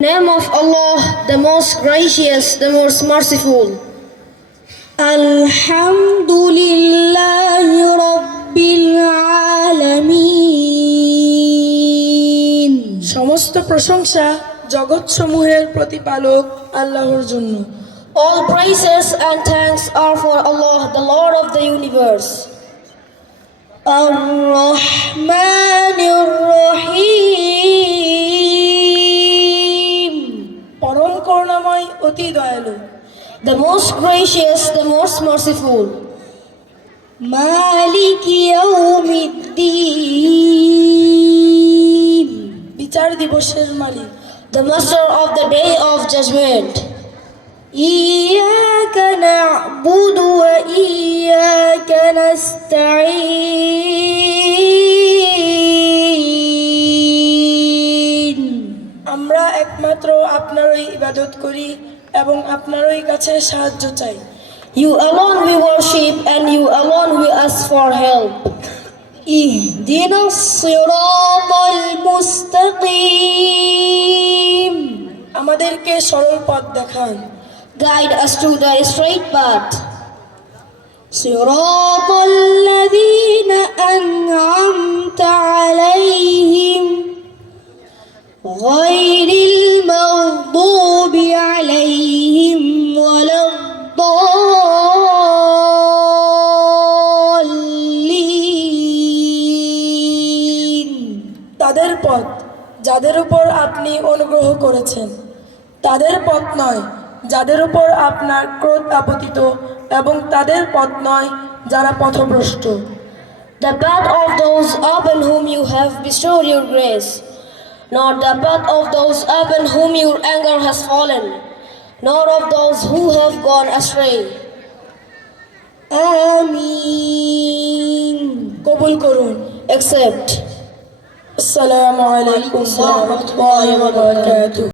Name of Allah, the most gracious, the most merciful. Alhamdulillahi Rabbil Alamin. সমস্ত প্রশংসা জগৎসমূহের প্রতিপালক আল্লাহর জন্য। All praises and thanks are for Allah, the Lord of the universe. আর-রহমানির রহিম। পরম করুণাময় অতি দয়ালু। The most gracious, the most merciful. মালিকি ইয়াউমিদ্দিন। বিচার দিবসের মালিক। The master of the day of judgment. ইয়্যাকা না'বুদু ওয়া ইয়্যাকা নাস্তাঈন। আমরা একমাত্র আপনারই ইবাদত করি এবং আপনারই কাছে সাহায্য চাই। You alone we worship and you alone we ask for help. ইহদিনাস সিরাতাল মুস্তাকিম। আমাদেরকে সরল পথ দেখান। Guide us to the straight path. সিরাতাল লাযীনা আন'আমতা আলাইহিম গায়রিল মাগদুবি আলাইহিম ওয়ালাদ-দাল্লিন। তাদের পথ যাদের উপর আপনি অনুগ্রহ করেছেন, তাদের পথ নয় যাদের উপর আপনার ক্রোধ আপতিত, এবং তাদের পথ নয় যারা পথভ্রষ্ট। The path of those upon whom you have bestowed your grace, not the path of those upon whom your anger has fallen, nor of those who have gone astray. আমিন। কবুল করুন। Accept. আসসালামু আলাইকুম ওয়া রাহমাতুল্লাহি ওয়া বারাকাতুহু।